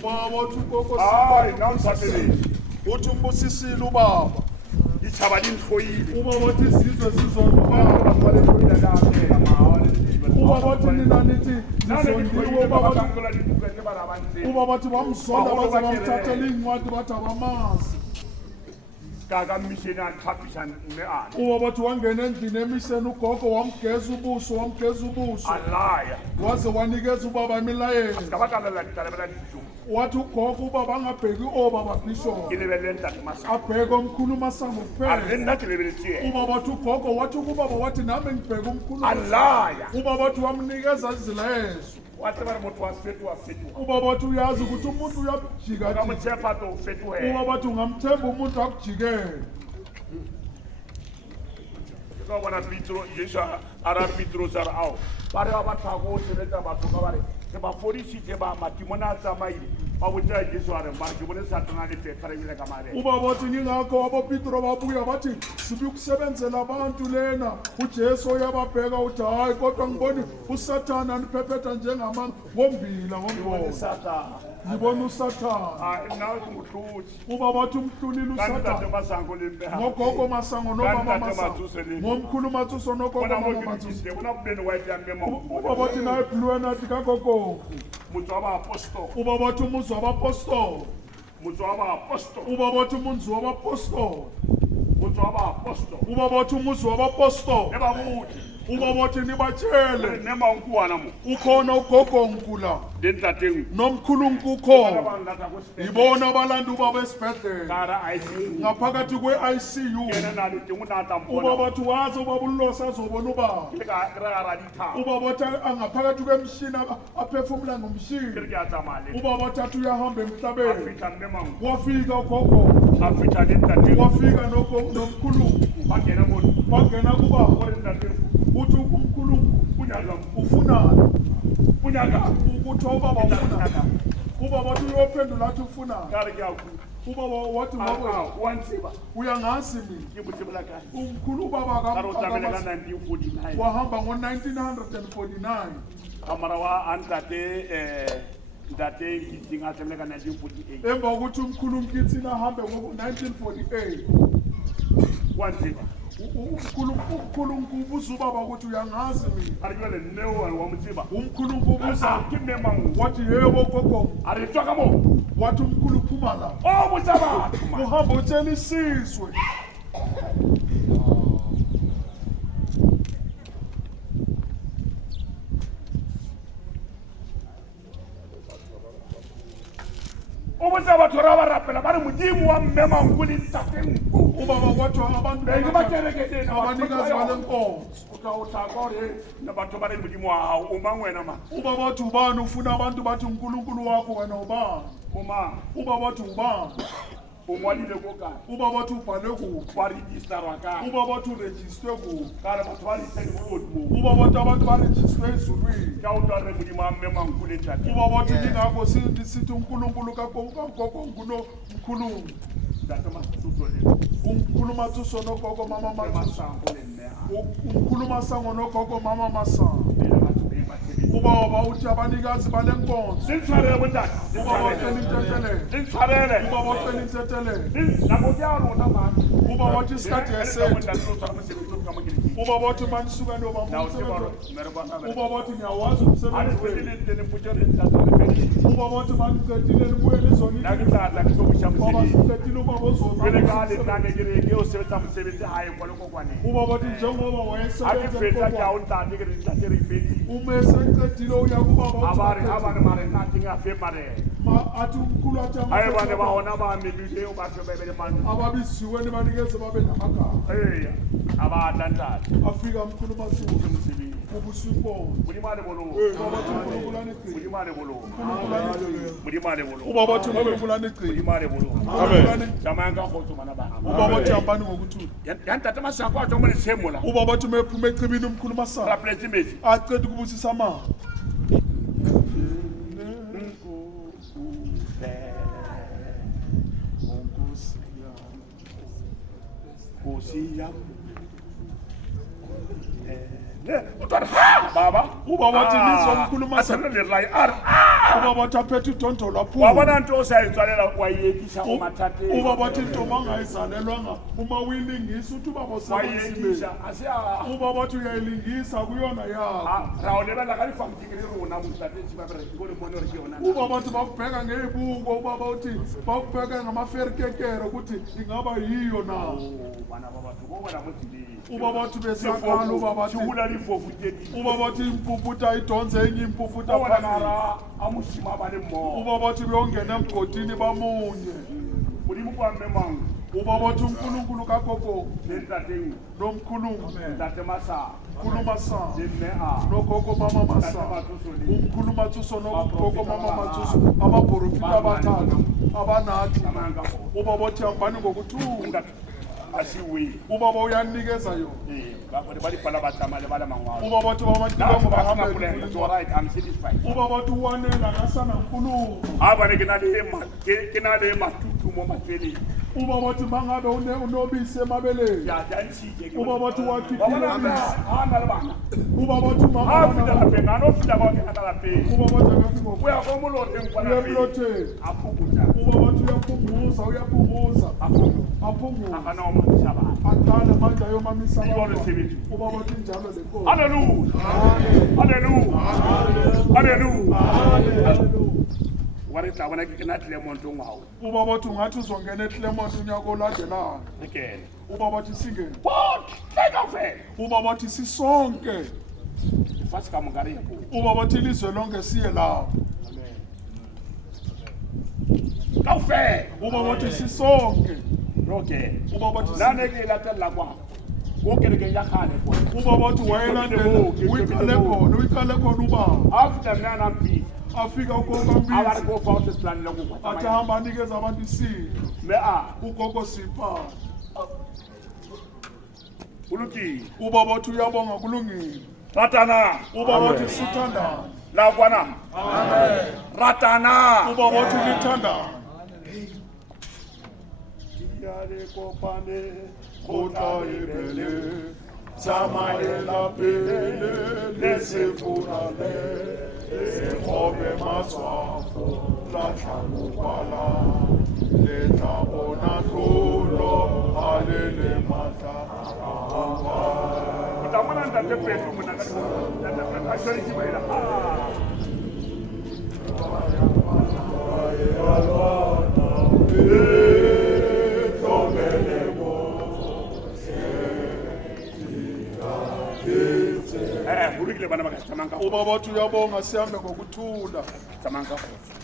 ubaba wathi ugogo hayi namthatheleni uthi umbusisile ubaba itshaba lintloyile ubaba wathi izizwe zizonda ubaba balentloyile laphela ubaba wathi nina nithi zizondiwe ubaba wathi bamzonda baze bamthathela iincwadi bathi abamazi kakamisheni achaphisa ne-ana ubaba wathi wangena endlini emisheni ugogo wamgeza ubuso alaya waze wanikeza ubaba imilayelo ngabakalaladikalabeladijumu wathi ugogo ubaba angabheki obaba bishop ke lebelele ntate masango abheke omkhulu masango a le kuphela nna ke lebeletse ubaba wathi ugogo wathi kubaba wathi nami ngibheke omkhulu alaya ubaba wathi wamnikeza izilayezo wa tseba re motho wa setu wa fetoga ubaba wathi uyazi ukuthi umuntu uyakujika ka motshepa to o fetoge ubaba wathi ungamthemba umuntu akujikele ke ka bona petro jesu a ra petros a re ao ba re ba batlhako o sebetsa batho ka ba re ke ba fodisitse ba matimone a tsamaile ba botsea jesu a re mare ke bone satana le petra ebile ka mabele ubaba wathi ngingakho abopetro babuya bathi sibe ukusebenzela abantu lena ujesu uyababheka uthi hayi kodwa ngiboni usathana niphephetha ngombila ngombona satana ngibona usathana hayi nawe kunguhluthi ubaba wathi umhlulile kanti tate usathana masango le mpeha ngogogo masango Kanti nobaba tate masango Matsuse le ngomkhulu matsuso nogogo bona mama mo matsuso ke bona bobeni wa ite mme mo ubaba wathi naye bluena athi kagogogo motho wa baapostolo ubaba wathi umuzi wabapostoli motho wa baapostolo ubaba wathi umuzi wabapostoli motho wa baapostolo ubaba wathi umuzi wabapostoli e ba botse ubaba wathi nibatshele ne mankuwana mo ukhona ugogonku la le ntateng nomkhulunku bona ukhona ba nlata go se ibona abalanda ubaba esibhedlela kara a ise ngaphakathi kwe-icu kene na le teng o na ubaba tampona wathi wazi ubaba ulosa azobona ubaba ke ka re ga ra ditha ubaba wathi angaphakathi kwemshini aphefumula ke ngomshini re ke a tsamale ubaba wathi athi uyahamba a emhlabeni fitha mme manku wafika ugogonku a fitha le ntateng wafika nomkhulunku ba kena mo wangena kubaba gore ntateng uthi umkhulunku punyaka ufunani punyaka ukuthi ubaba ufunani ubaba wathi uyophendula athi ufunani ka re ke a ku ubaba wathi mabona wa ntseba uyangazi mina ke botsebela kae umkhulu ubaba ka re o tsamele ka ka 1949 wahamba ngo-1949 kamara wa a ntate nkiting a tsamele ka 1948 emva kokuthi umkhulu mkithini ahambe ngo-1948 wa ntseba umkhulunkulu ubuza ubaba ukuthi uyangazi mina a re jale nne wa motseba umkhulunkulu ubuza ke mme mangu wathi yebo gogo a re tswa ka mo wathi umkhulu phuma la o botsa batho man. uhamba utshela isizwe o botsa batho ra ba rapela ba re modimo wa mme mangu le ntatenku ubaba wathi abantu ke ba kerekedena abanikazi bale nkonzo o tla o tla ka gore ne batho ba re modimo wa gago o mang wena ma ubaba wathi ubani ufuna abantu bathi unkulunkulu wakho wena ubani o mang ubaba wathi ubani o ngwadile ko kae ubaba wathi ubhale kuphi wa registerwa kae ubaba wathi urejistwe kuphi ka re batho ba leteng mo godimo ubaba wathi abantu barejistwe ezulwini ka o tla re modimo wa mme mangu le ntate ubaba wathi ngingakho sithi unkulunkulu kagogonku nomkhulungu ntate masuso le umkhulu matsuso nogogo mama matsuso masango le mme a umkhulu masango nogogo mama masango le batho be ba tshebetsa ubaba uthi abanikazi bale nkonzo le ntshwarele bontate le ubaba ntshwarele ucela intetelele le ntshwarele ubaba ucela intetelele nako ke a rona man ubaba wathi isikhathi esethu ubaba ubaba wathi manisuka ndoba ubaba wathi ngiyawazi umsebenzi ubaba wathi maniqedile nibuye nizonini ubaba siqedile ubaba uzoza ubaba wathi njengoba wayesebenza uma eseqedile uya kubaba athi umkhulu athi ababiziwe nibanikeze babe namagama afika mkhulu masuku ubusa inkonzo ubaba wathi unkulunkulu anigcine ubaba wathi unkulunkulu anigcine ubaba wathi hambani ngokuthula ubaba wathi mephuma echibini umkhulu masango aqeda ukubusisa amanzi baba ubaba wathi nizwa umkhulu masango ubaba wathi aphethe idondolo wa aphuma bona nto o sa e tswalela wa e ekisa go mathateng ubaba wathi intombi angayizalelwanga uma uyilingisa uthi ubaba wa e usebensimeni ekisa a se a ubaba wathi uyayilingisa kuyona yakho ra o lebelela ka difampiki le rona motateng ba bere ko le mone gore ke yona ubaba wathi bakubheka ngey'buko ubaba uthi bakubheka ngamaferikekere ukuthi ingaba yiyo na bana ba batho bo bona mo tseleng ubaba wathi besakala ubaba wathi segula difofu tse di ubaba wathi impuphuta idonze enye impuphuta o bona phambili ngara a mosima ba le mmogo ubaba wathi beyongena emgodini bamunye modimo kwa mmemang ubaba wathi unkulunkulu kagogo le ntateng nomkhuluma ntate masang khuluma sa le mme a nogogo mama masa umkhuluma thuso nogogo mama mathuso abaprofita abathathu abanathi amanga go ubaba wathi hambani ngokuthula a se we ubaba uyanikeza yona ba gore ba dipala ba tsamaya le ba le mangwalo ubaba wathi Now, bamakibango I'm bahambe alright, I'm satisfied. ubaba wathi uwanela nasana nkulumo A bane ke na le matutu mo matsweleng. ubaba wathi mangabe unobisi emabeleni Ya dantshitse ke. ubaba wathi Ba wakhiphile bona ubisi ha na le bana. ubaba wathi Ha fita mama lapeng, a no fita ba ke ka lapeng. ubaba wathi akafika O ya go moloteng kwa lapeng. uyemlotheni A fokotsa. ubaba wathi uyaphumuza A fokotsa. aphumuze A kana o matsa bana. aqale manje ayomamisa Ibona abantu sebethi. ubaba wathi njalo le nkosi Hallelujah. Hallelujah. Hallelujah. Wa re tla bona ke na tle mo ntong wa o. ubaba wathi ungathi uzongena eClermont unyaka olandelayo Re kene. ubaba wathi singene What? Take off it. ubaba wathi sisonke Fast ka mo gare go. ubaba wathi ilizwe lonke siye lapho Kaofela. ubaba wathi sisonke Okay. ubaba wathi Nane ke latela kwa. Go kerekeng ya kgale kwa. ubaba wathi wayelandela uyiqale khona ubaba After nana mpi. afika ugogo Awari ambisi go for this plan lo go. athi hamba anikeza abantu isipho Me a. ugogo sipha Uluki. ubaba wathi uyabonga kulungile Ratana. ubaba wathi sithandana La kwana. Amen. Ratana. ubaba wathi lithandana Yale kopane. kotla ebele tsamaela pele le sefurale ekgobe matshwafo la tlhalokwala le tla bona tlolo a le le matla Utamana ntate petu mona ka. Ntate petu a shori ki baila. Urikile bana ba ka tsamanga. ubaba wathi uyabonga sihambe ngokuthula Tsamanga go.